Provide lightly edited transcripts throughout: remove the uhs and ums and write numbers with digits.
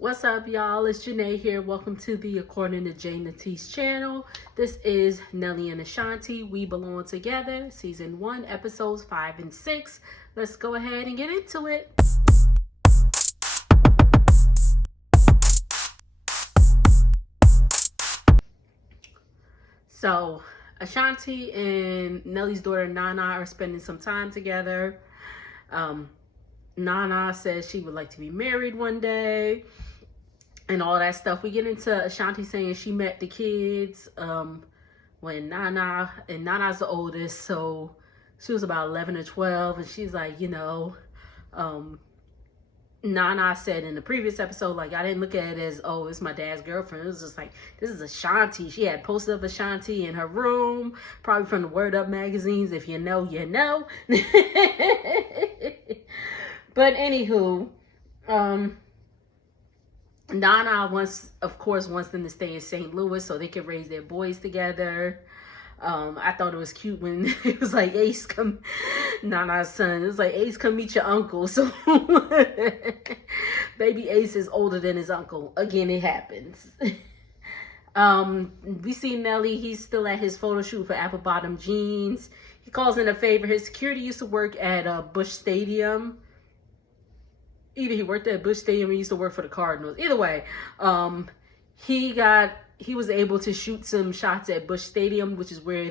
What's up, y'all? It's Janae here. Welcome to the According to Jay Natisse channel. This is Nelly and Ashanti. We Belong Together, Season 1, Episodes 5 and 6. Let's go ahead and get into it. So, Ashanti and Nelly's daughter Nana are spending some time together. Nana says she would like to be married one day and all that stuff. We get into Ashanti saying she met the kids when Nana's the oldest, so she was about 11 or 12, and she's like, Nana said in the previous episode, like, I didn't look at it as, oh, it's my dad's girlfriend. It was just like, this is Ashanti. She had posters of Ashanti in her room, probably from the Word Up magazines. If you know, you know. But anywho, Nana wants them to stay in St. Louis so they can raise their boys together. I thought it was cute when it was like, Ace, come, Nana's son. It was like, Ace, come meet your uncle. So baby Ace is older than his uncle. Again, it happens. We see Nelly. He's still at his photo shoot for Apple Bottom Jeans. He calls in a favor. His security used to work at Busch Stadium. Either he worked at Busch Stadium or he used to work for the Cardinals. Either way, he was able to shoot some shots at Busch Stadium, which is where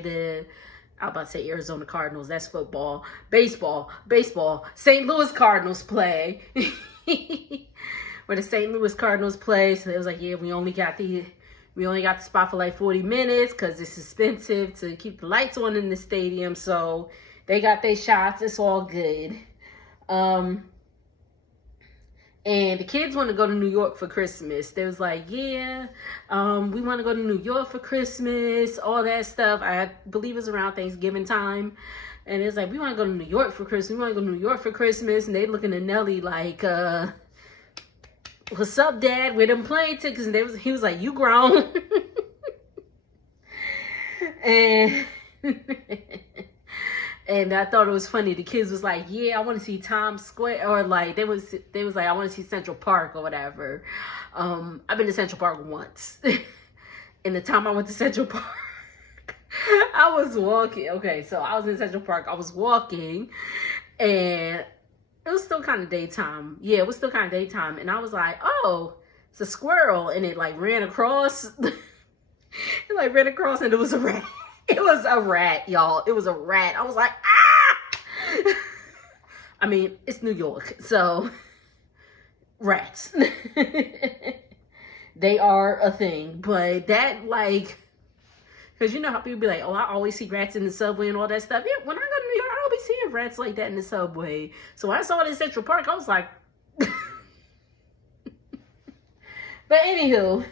I'm about to say Arizona Cardinals. That's football. Baseball. St. Louis Cardinals play. Where the St. Louis Cardinals play. So it was like, yeah, we only got the spot for like 40 minutes because it's expensive to keep the lights on in the stadium. So they got their shots. It's all good. And the kids want to go to New York for Christmas. They was like, yeah, we want to go to New York for Christmas, all that stuff. I believe it's around Thanksgiving time. And it's like, we want to go to New York for Christmas. We want to go to New York for Christmas. And they looking at Nelly like, what's up, Dad? Where them plane tickets? And he was like, you grown. And I thought it was funny. The kids was like, yeah, I want to see Times Square. Or like, they was like, I want to see Central Park or whatever. I've been to Central Park once. And the time I went to Central Park, I was walking. Okay, so I was in Central Park. I was walking. And it was still kind of daytime. Yeah, it was still kind of daytime. And I was like, oh, it's a squirrel. And it like ran across. It like ran across and it was a rat. It was a rat, y'all. It was a rat. I was like, ah! I mean, it's New York, so rats. They are a thing. But that, like, because you know how people be like, oh, I always see rats in the subway and all that stuff. Yeah, when I go to New York, I don't be seeing rats like that in the subway. So when I saw it in Central Park, I was like, but anywho.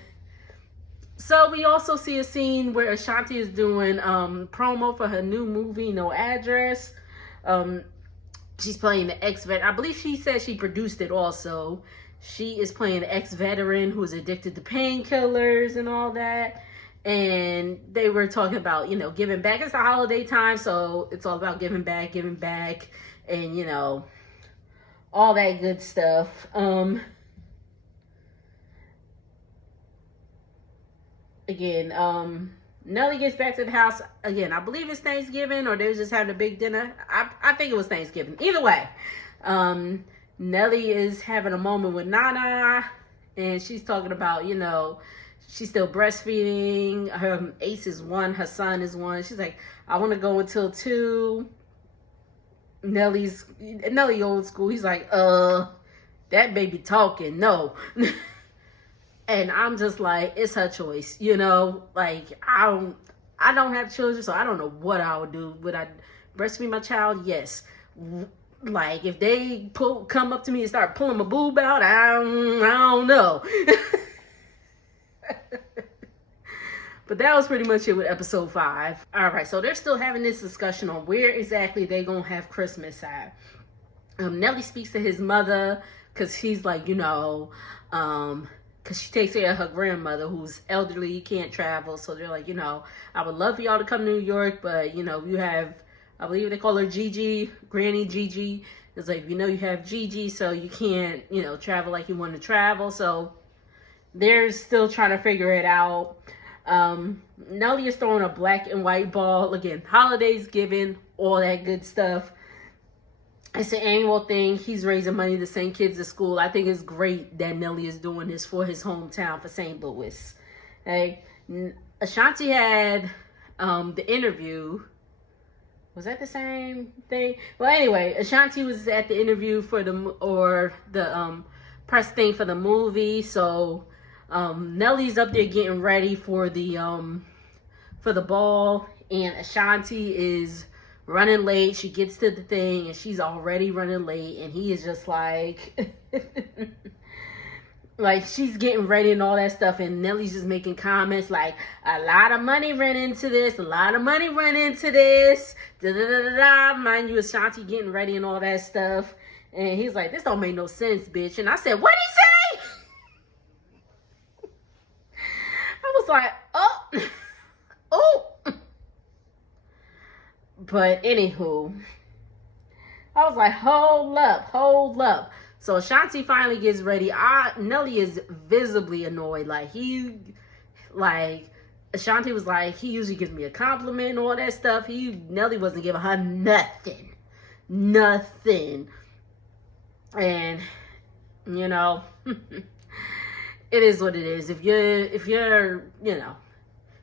So we also see a scene where Ashanti is doing promo for her new movie, No Address. She's playing the ex-vet. I believe she said she produced it also. She is playing the ex-veteran who is addicted to painkillers and all that. And they were talking about, giving back. It's the holiday time, so it's all about giving back, and, all that good stuff. Again, Nelly gets back to the house. Again, I believe it's Thanksgiving or they was just having a big dinner. I think it was Thanksgiving. Either way, Nelly is having a moment with Nana and she's talking about, she's still breastfeeding. Her Ace is 1. Her son is 1. She's like, I want to go until 2. Nelly old school. He's like, that baby talking. No. And I'm just like, it's her choice, like, I don't have children, so I don't know what I would do. Would I breastfeed my child? Yes. Like, if they come up to me and start pulling my boob out, I don't know. But that was pretty much it with episode 5. All right, so they're still having this discussion on where exactly they gonna have Christmas at. Nelly speaks to his mother because he's like, because she takes care of her grandmother who's elderly, can't travel. So they're like, I would love for y'all to come to New York, but, you have, I believe they call her Gigi, Granny Gigi. It's like, you have Gigi, so you can't, travel like you want to travel. So they're still trying to figure it out. Nelly is throwing a black and white ball. Again, holidays given, all that good stuff. It's an annual thing. He's raising money to send kids to school. I think it's great that Nelly is doing this for his hometown, for St. Louis. Hey, Ashanti had the interview. Was that the same thing? Well, anyway, Ashanti was at the interview for the press thing for the movie. So Nelly's up there getting ready for the ball, and Ashanti is running late. She gets to the thing and she's already running late, and he is just like like she's getting ready and all that stuff, and Nelly's just making comments like, a lot of money ran into this, a lot of money ran into this, da da da da da. Mind you, Ashanti getting ready and all that stuff, and he's like, this don't make no sense, bitch. And I said, what'd he say? I was like, oh oh. But anywho, I was like, hold up. So Ashanti finally gets ready. Nelly is visibly annoyed. Ashanti was like, he usually gives me a compliment and all that stuff. Nelly wasn't giving her nothing. And, you know, it is what it is. If you're, you know,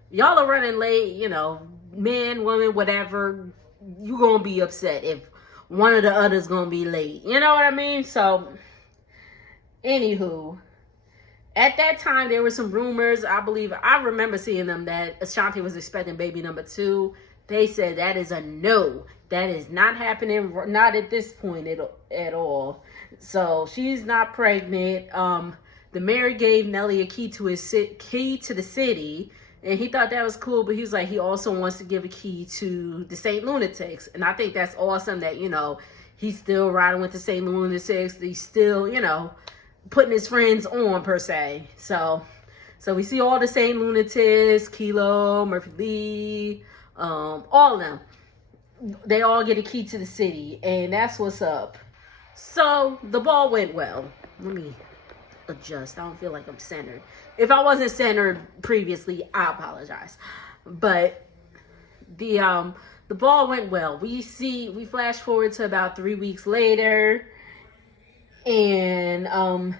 y'all are running late, you know, man, woman, whatever, you gonna be upset if one of the others gonna be late. You know what I mean? So, anywho, at that time, there were some rumors. I remember seeing them that Ashanti was expecting baby number 2. They said that is a no. That is not happening. Not at this point at all. So, she's not pregnant. The mayor gave Nelly a key to the city. And he thought that was cool, but he was like, he also wants to give a key to the St. Lunatics. And I think that's awesome that, you know, he's still riding with the St. Lunatics. He's still, you know, putting his friends on, per se. So we see all the St. Lunatics, Kilo, Murphy Lee, all of them. They all get a key to the city, and that's what's up. So the ball went well. Let me adjust. I don't feel like I'm centered. If I wasn't centered previously, I apologize. But the ball went well. We flash forward to about 3 weeks later, and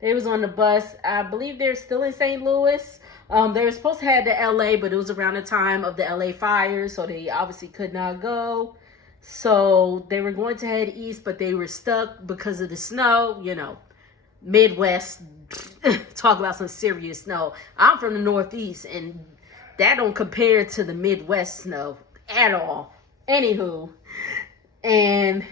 they was on the bus. I believe they're still in St. Louis. They were supposed to head to LA, but it was around the time of the LA fires, so they obviously could not go. So they were going to head east, but they were stuck because of the snow, you know. Midwest, talk about some serious snow. I'm from the Northeast, and that don't compare to the Midwest snow at all. Anywho, and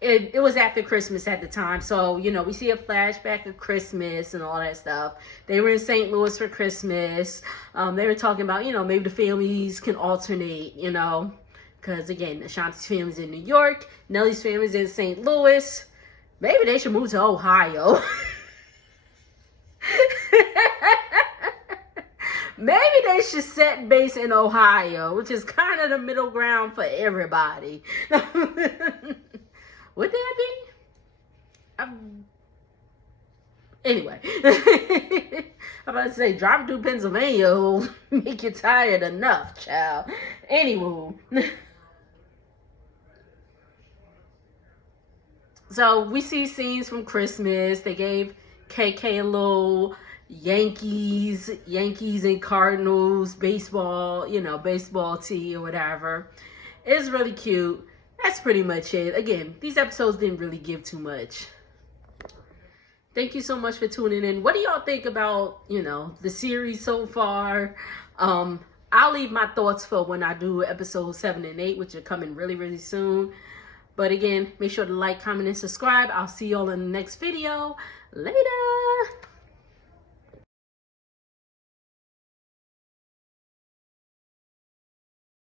it was after Christmas at the time, so, you know, we see a flashback of Christmas and all that stuff. They were in St. Louis for Christmas. They were talking about, you know, maybe the families can alternate, you know, because, again, Ashanti's family's in New York, Nelly's family's in St. Louis. Maybe they should move to Ohio. Maybe they should set base in Ohio, which is kind of the middle ground for everybody. Would that be? Anyway. I'm about to say, driving through Pennsylvania will make you tired enough, child. Anywho. So we see scenes from Christmas. They gave KK a little Yankees and Cardinals baseball, you know, baseball tee or whatever. It's really cute. That's pretty much it. Again, these episodes didn't really give too much. Thank you so much for tuning in. What do y'all think about, you know, the series so far? I'll leave my thoughts for when I do episodes 7 and 8, which are coming really, really soon. But again, make sure to like, comment, and subscribe. I'll see y'all in the next video. Later.